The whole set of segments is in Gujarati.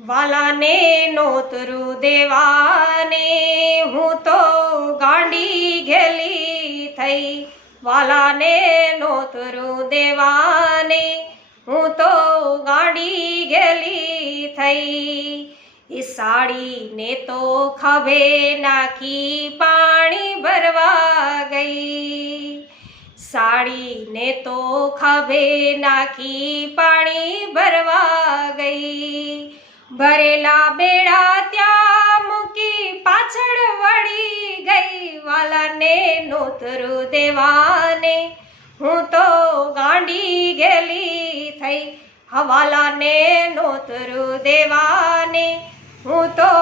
વાલાને નોતરું દેવાને હું તો ગાંડી ઘેલી થઈ, વાલાને નોતરું દેવાને હું તો ગાંડી ઘેલી થઈ। એ સાડીને તો ખભે નાખી પાણી ભરવા ગઈ, સાડીને તો ખભે નાખી પાણી ભરવા ગઈ। ભરેલા બેડા ત્યાં મૂકી પાછળ વળી ગઈ, વાલાને નોતરું દેવાને હું તો ગાંડી ઘેલી થઈ, વાલાને નોતરું દેવાને હું તો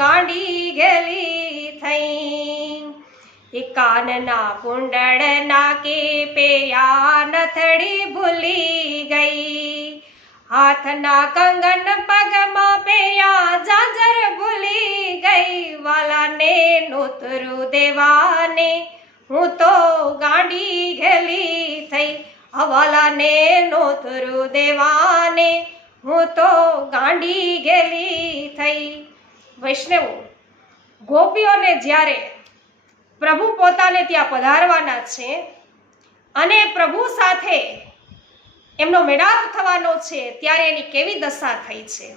ગાંડી ઘેલી થઈ। એ કાનના કુંડળ નાકે પેયા નથડી ભૂલી ગઈ, હાથના કંગન પગમાં પેયા ઝાંઝર ભૂલી ગઈ, વાલાને નોતરું દેવાને હું તો ગાંડી ઘેલી થઈ, વાલાને નોતરું દેવાને હું તો ગાંડી ઘેલી થઈ। વૈષ્ણવો, ગોપીઓને જ્યારે પ્રભુ પોતાને ત્યાં પધારવાના છે અને પ્રભુ સાથે એમનો મેળાપ થવાનો છે, ત્યારે એની કેવી દશા થઈ છે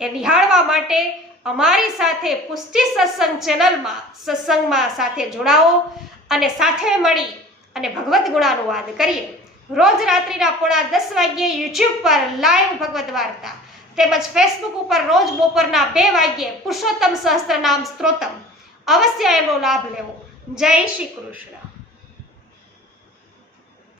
એ નિહાળવા માટે અમારી સાથે પુષ્ટિ સત્સંગ ચેનલમાં સત્સંગમાં સાથે જોડાઓ અને સાથે મળી અને ભગવદ્ ગુણાનુવાદ કરીએ। રોજ રાત્રિના 9:30 વાગ્યે યુટ્યુબ પર લાઈવ ભગવદ્ વાર્તા તેમજ ફેસબુક ઉપર રોજ બપોરના 2 વાગ્યે પુરુષોત્તમ સહસ્ત્રનામ સ્ત્રોતમ અવશ્ય એનો લાભ લેવો। જય શ્રી કૃષ્ણ।